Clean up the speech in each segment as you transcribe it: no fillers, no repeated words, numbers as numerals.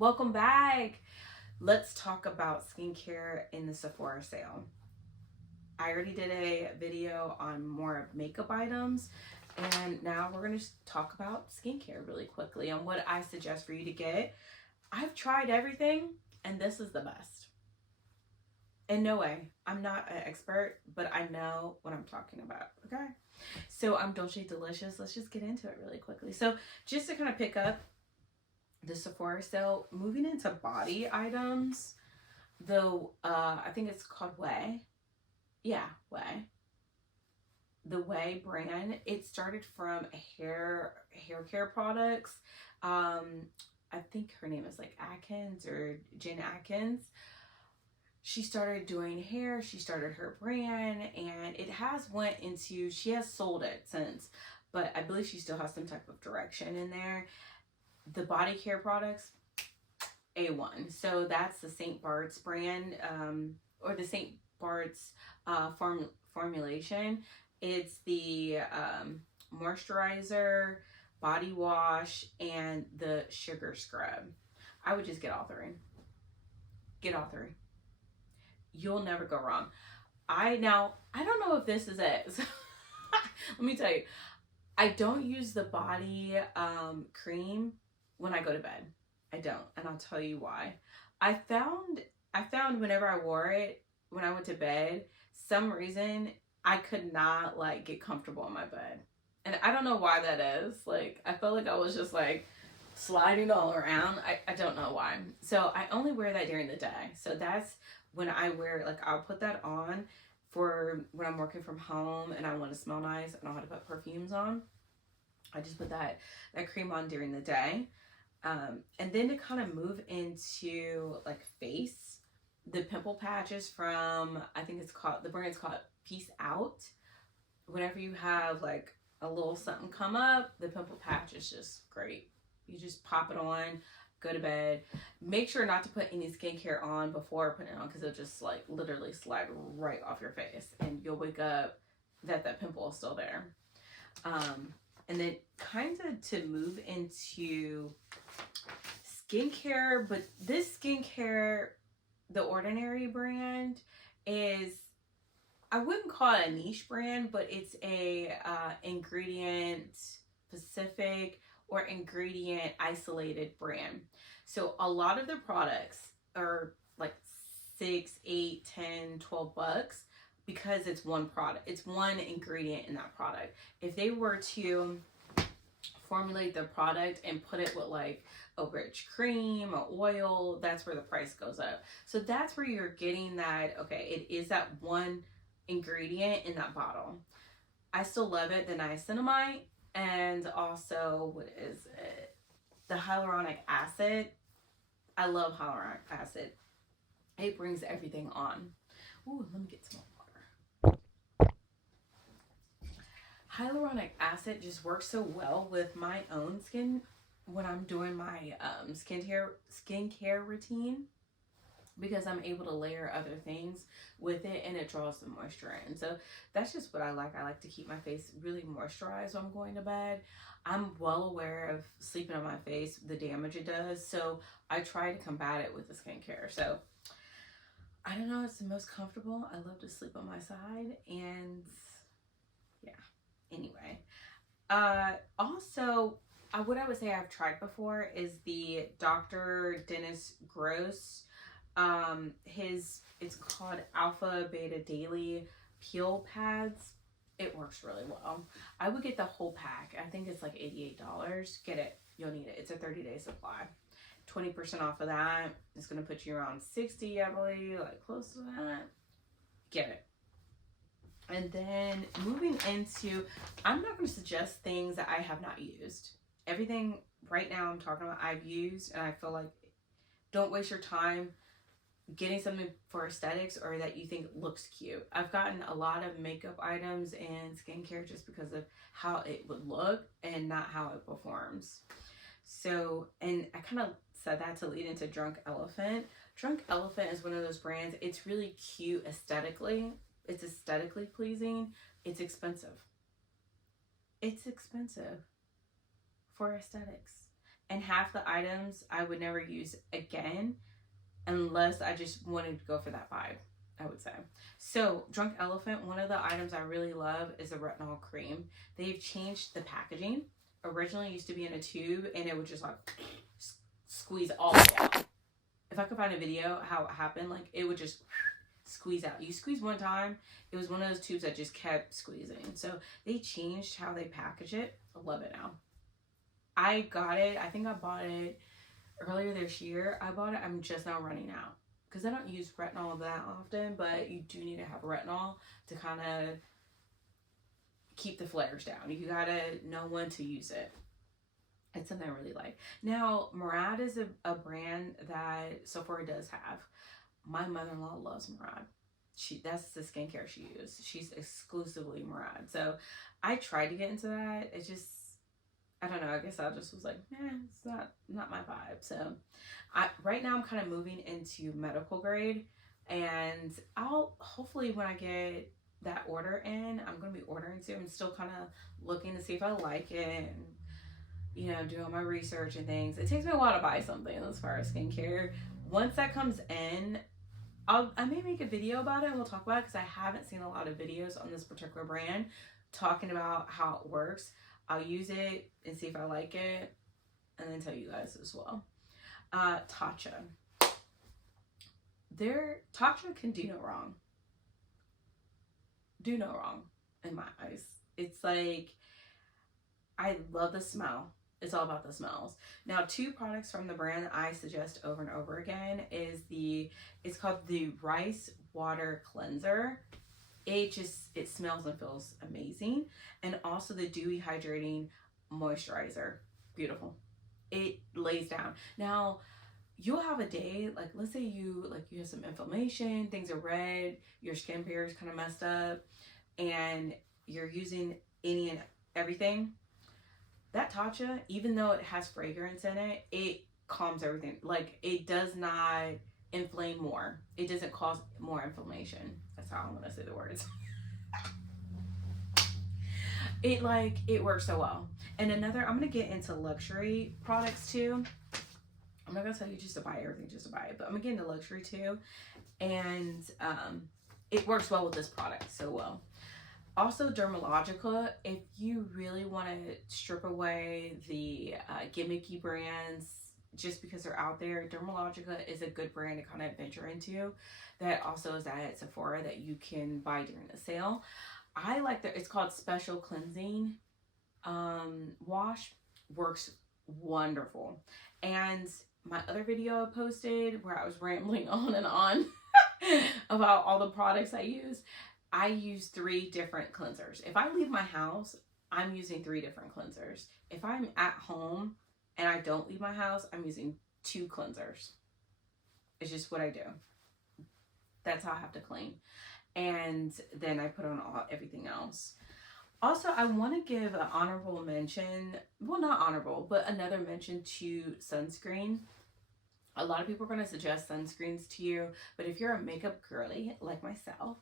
Welcome back. Let's talk about skincare in the Sephora sale. I already did a video on more makeup items, and now we're going to talk about skincare really quickly and what I suggest for you to get. I've tried everything, and this is the best. In no way, I'm not an expert, but I know what I'm talking about, okay? So I'm Dolce Delicious. Let's just get into it really quickly. So just to kind of pick up the Sephora sale, moving into body items, though, I think it's called Way. Yeah, Way. The Way brand. It started from hair care products. I think her name is like Atkins or Jen Atkins. She started doing hair. She started her brand, and it has went into. She has sold it since, but I believe she still has some type of direction in there. The body care products, A1. So that's the St. Bart's brand, or the St. Bart's formulation. It's the moisturizer, body wash, and the sugar scrub. I would just get all three. Get all three. You'll never go wrong. I don't know if this is it. So, let me tell you, I don't use the body cream when I go to bed. I don't, and I'll tell you why. I found whenever I wore it when I went to bed, some reason I could not like get comfortable in my bed. And I don't know why that is. Like I felt like I was just like sliding all around. I don't know why. So I only wear that during the day. So that's when I wear, like, I'll put that on for when I'm working from home and I want to smell nice and I don't have to put perfumes on. I just put that cream on during the day. And then to kind of move into like face, the pimple patches from, I think it's called, the brand's called Peace Out. Whenever you have like a little something come up, the pimple patch is just great. You just pop it on, go to bed. Make sure not to put any skincare on before putting it on, because it'll just like literally slide right off your face and you'll wake up that pimple is still there. And then kind of to move into skincare, but this skincare, the Ordinary brand, is, I wouldn't call it a niche brand, but it's a ingredient specific or ingredient isolated brand. So a lot of their products are like 6, 8, 10, 12 bucks because it's one product. It's one ingredient in that product. If they were to formulate the product and put it with like a rich cream or oil, that's where the price goes up. So that's where you're getting that, okay, it is that one ingredient in that bottle. I still love it, the niacinamide, and also, what is it? The hyaluronic acid. I love hyaluronic acid. It brings everything on. Ooh, let me get some more water. Hyaluronic acid just works so well with my own skin when I'm doing my skincare routine, because I'm able to layer other things with it and it draws the moisture in. So that's just what I like. I like to keep my face really moisturized when I'm going to bed. I'm well aware of sleeping on my face, the damage it does. So I try to combat it with the skincare. So I don't know, it's the most comfortable. I love to sleep on my side, and yeah, anyway. Also, what I would say I've tried before is the Dr. Dennis Gross. It's called Alpha Beta Daily Peel Pads. It works really well. I would get the whole pack. I think it's like $88. Get it. You'll need it. It's a 30-day supply. 20% off of that. It's going to put you around 60, I believe, like close to that. Get it. And then moving into, I'm not going to suggest things that I have not used. Everything right now I'm talking about I've used, and I feel like don't waste your time getting something for aesthetics or that you think looks cute. I've gotten a lot of makeup items and skincare just because of how it would look and not how it performs. So, and I kind of said that to lead into Drunk Elephant. Drunk Elephant is one of those brands. It's really cute aesthetically. It's aesthetically pleasing. It's expensive. It's expensive for aesthetics. And half the items I would never use again unless I just wanted to go for that vibe, I would say. So, Drunk Elephant, one of the items I really love is the retinol cream. They've changed the packaging. Originally, it used to be in a tube, and it would just like squeeze all the way out. If I could find a video how it happened, like it would just squeeze out. You squeeze one time, it was one of those tubes that just kept squeezing. So they changed how they package it. I love it now. I got it. I think I bought it earlier this year. I bought it. I'm just now running out because I don't use retinol that often, but you do need to have retinol to kind of keep the flares down. You gotta know when to use it. It's something I really like. Now, Murad is a brand that Sephora does have. My mother-in-law loves Murad. That's the skincare she uses. She's exclusively Murad. So I tried to get into that. It just, I don't know. I guess I just was like, it's not my vibe. So right now I'm kind of moving into medical grade, and I'll hopefully when I get that order in, I'm going to be ordering soon. I'm still kind of looking to see if I like it and, you know, do all my research and things. It takes me a while to buy something as far as skincare. Once that comes in, I may make a video about it and we'll talk about it because I haven't seen a lot of videos on this particular brand talking about how it works. I'll use it and see if I like it and then tell you guys as well. Tatcha. Tatcha can do no wrong. Do no wrong in my eyes. It's like, I love the smell. It's all about the smells. Now, 2 products from the brand that I suggest over and over again is it's called the Rice Water Cleanser. It smells and feels amazing. And also the Dewy Hydrating Moisturizer. Beautiful. It lays down. Now, you'll have a day, like let's say you have some inflammation, things are red, your skin barrier is kind of messed up, and you're using any and everything. That Tatcha, even though it has fragrance in it, it calms everything. Like, it does not inflame more. It doesn't cause more inflammation. That's how I'm gonna say the words. It works so well. And I'm gonna get into luxury products too. I'm not gonna tell you just to buy everything just to buy it, but I'm gonna get into luxury too. And it works well with this product so well. Also, Dermalogica, if you really want to strip away the gimmicky brands just because they're out there, Dermalogica is a good brand to kind of venture into. That also is at Sephora that you can buy during the sale. I like it's called Special Cleansing Wash. Works wonderful. And my other video I posted where I was rambling on and on about all the products I use. I use 3 different cleansers. If I leave my house, I'm using 3 different cleansers. If I'm at home and I don't leave my house, I'm using 2 cleansers. It's just what I do. That's how I have to clean. And then I put on everything else. Also, I want to give an honorable mention, well, not honorable, but another mention to sunscreen. A lot of people are going to suggest sunscreens to you, but if you're a makeup girly like myself,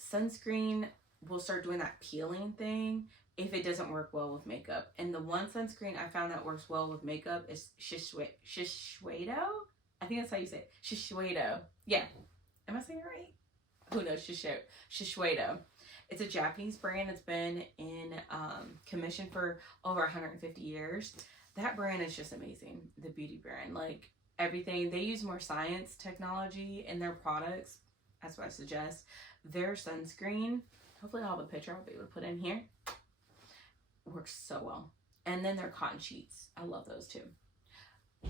sunscreen will start doing that peeling thing if it doesn't work well with makeup. And the one sunscreen I found that works well with makeup is Shiseido. I think that's how you say it. Shiseido. Yeah. Am I saying it right? Who knows? Shiseido. It's a Japanese brand. It's been in commission for over 150 years. That brand is just amazing. The beauty brand. Like, everything. They use more science technology in their products. That's what I suggest. Their sunscreen, hopefully I'll have a picture I'll be able to put in here, works so well. And then their cotton sheets, I love those too.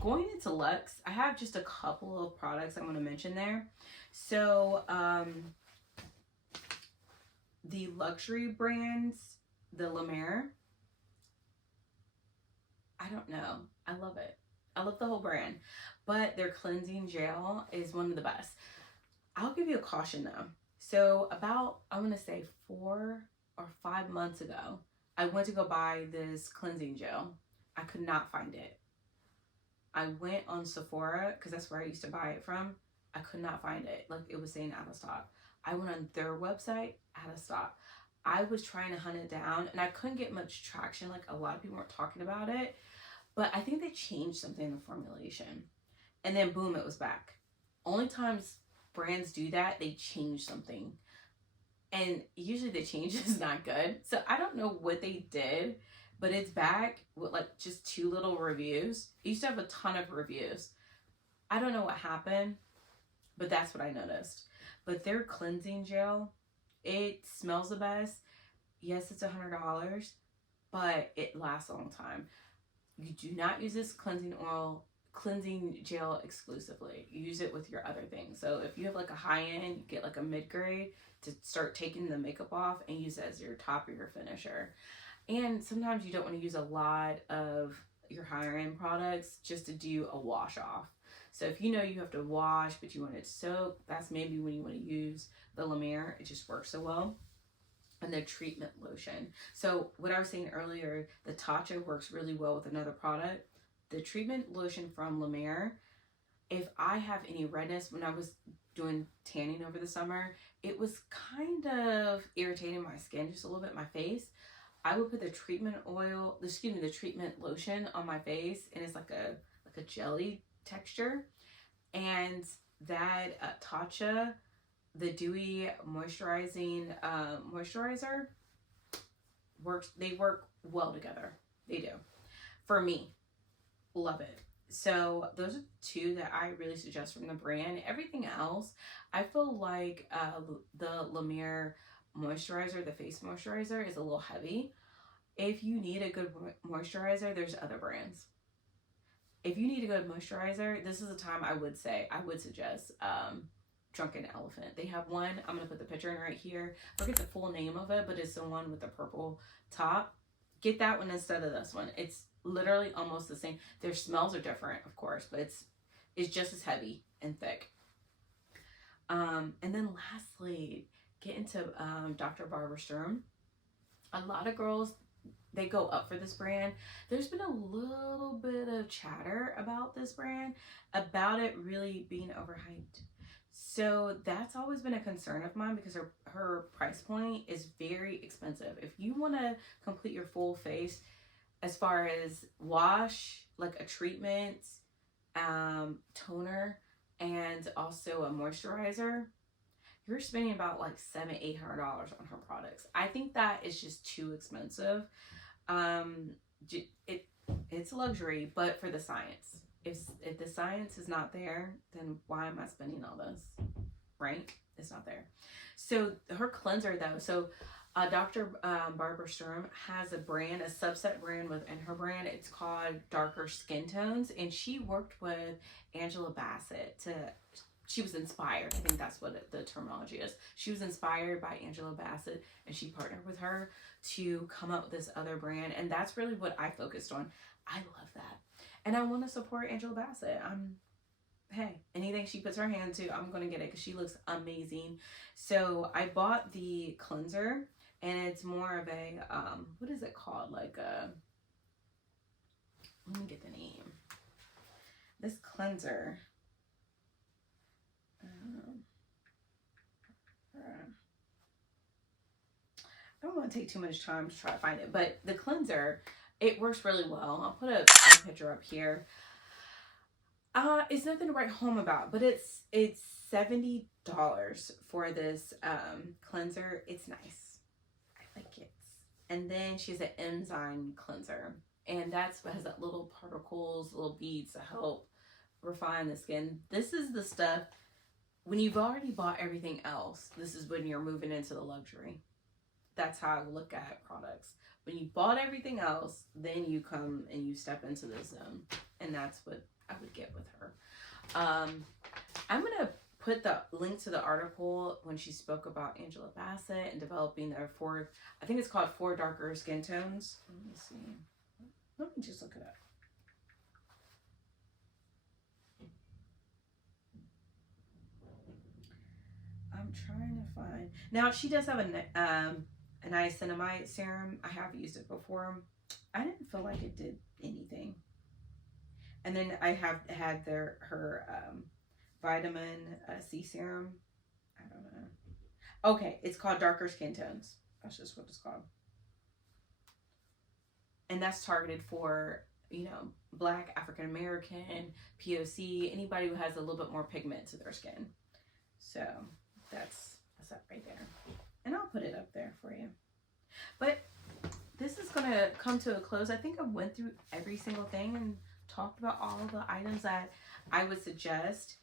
Going into Luxe, I have just a couple of products I'm going to mention there. So the luxury brands, the La Mer, I don't know, I love it. I love the whole brand, but their cleansing gel is one of the best. I'll give you a caution though. So about, I want to say 4 or 5 months ago, I went to go buy this cleansing gel. I could not find it. I went on Sephora, because that's where I used to buy it from. I could not find it. Like, it was saying out of stock. I went on their website, out of stock. I was trying to hunt it down, and I couldn't get much traction. Like, a lot of people weren't talking about it. But I think they changed something in the formulation. And then boom, it was back. Only times brands do that, they change something. And usually the change is not good. So I don't know what they did, but it's back with like just 2 little reviews. It used to have a ton of reviews. I don't know what happened, but that's what I noticed. But their cleansing gel, it smells the best. Yes, it's $100, but it lasts a long time. You do not use this cleansing gel exclusively. You use it with your other things. So if you have like a high end, you get like a mid-grade to start taking the makeup off and use it as your top or your finisher. And sometimes you don't want to use a lot of your higher end products just to do a wash off. So if you know you have to wash, but you want it to soak, that's maybe when you want to use the La Mer. It just works so well. And the treatment lotion. So what I was saying earlier, the Tatcha works really well with another product. The treatment lotion from La Mer, if I have any redness, when I was doing tanning over the summer, it was kind of irritating my skin just a little bit, my face. I would put the treatment lotion on my face, and it's like a jelly texture. And that Tatcha, the dewy moisturizing moisturizer, they work well together. They do. For me, love it. So those are 2 that I really suggest from the brand. Everything else, I feel like the La Mer moisturizer, the face moisturizer, is a little heavy. If you need a good moisturizer, there's other brands. If you need a good moisturizer, this is the time I would suggest Drunken Elephant. They have one. I'm going to put the picture in right here. I forget the full name of it, but it's the one with the purple top. Get that one instead of this one. It's literally almost the same. Their smells are different, of course, but it's just as heavy and thick. And then lastly, get into Dr. Barbara Sturm. A lot of girls, they go up for this brand. There's been a little bit of chatter about this brand, about it really being overhyped. So that's always been a concern of mine because her price point is very expensive. If you want to complete your full face, as far as wash, like a treatment, toner, and also a moisturizer, you're spending about like $700-800 on her products. I think that is just too expensive. It's a luxury, but for the science. If the science is not there, then why am I spending all this? Right? It's not there. So her cleanser though, so Dr. Barbara Sturm has a brand, a subset brand within her brand. It's called Darker Skin Tones, and she worked with Angela Bassett she was inspired. I think that's what the terminology is. She was inspired by Angela Bassett, and she partnered with her to come up with this other brand. And that's really what I focused on. I love that. And I want to support Angela Bassett. Hey, anything she puts her hand to, I'm going to get it because she looks amazing. So I bought the cleanser, and it's more of a, what is it called? Like a, let me get the name. This cleanser. I don't want to take too much time to try to find it, but the cleanser, it works really well. I'll put a picture up here. It's nothing to write home about, but it's $70 for this cleanser. It's nice. I like it. And then she has an enzyme cleanser, and that's what has that little particles, little beads to help refine the skin. This is the stuff when you've already bought everything else. This is when you're moving into the luxury. That's how I look at products. When you bought everything else, then you come and you step into this zone, and that's what I would get with her. I'm gonna put the link to the article when she spoke about Angela Bassett and developing their 4, I think it's called 4 Darker Skin Tones. Let me see. Let me just look it up. I'm trying to find. Now she does have a niacinamide serum. I have used it before. I didn't feel like it did anything. And then I have had her vitamin C serum. I don't know. Okay, it's called Darker Skin Tones. That's just what it's called. And that's targeted for you know, Black, African American, POC, anybody who has a little bit more pigment to their skin. So that's that right there. And I'll put it up there for you. But this is going to come to a close. I think I went through every single thing and talked about all the items that I would suggest.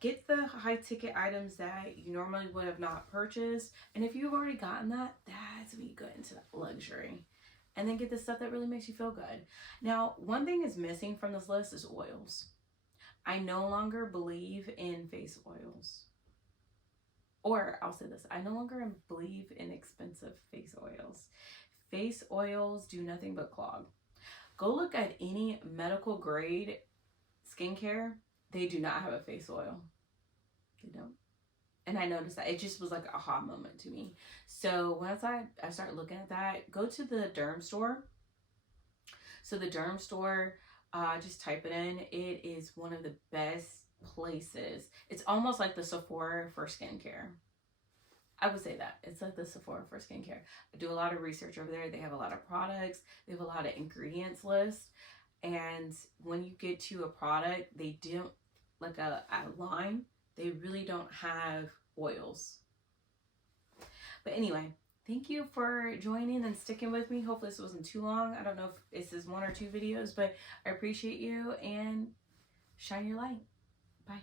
Get the high ticket items that you normally would have not purchased. And if you've already gotten that, that's when you go into that luxury. And then get the stuff that really makes you feel good. Now, one thing is missing from this list is oils. I no longer believe in face oils. Or I'll say this, I no longer believe in expensive face oils. Face oils do nothing but clog. Go look at any medical grade skincare. They do not have a face oil. They don't. And I noticed that. It just was like a aha moment to me. So once I started looking at that, go to the derm store. So the derm store, just type it in. It is one of the best places. It's almost like the Sephora for skincare. I would say that. It's like the Sephora for skincare. I do a lot of research over there. They have a lot of products. They have a lot of ingredients list. And when you get to a product, they don't, like a line, they really don't have oils. But anyway, thank you for joining and sticking with me. Hopefully this wasn't too long. I don't know if this is 1 or 2 videos, but I appreciate you, and shine your light. Bye.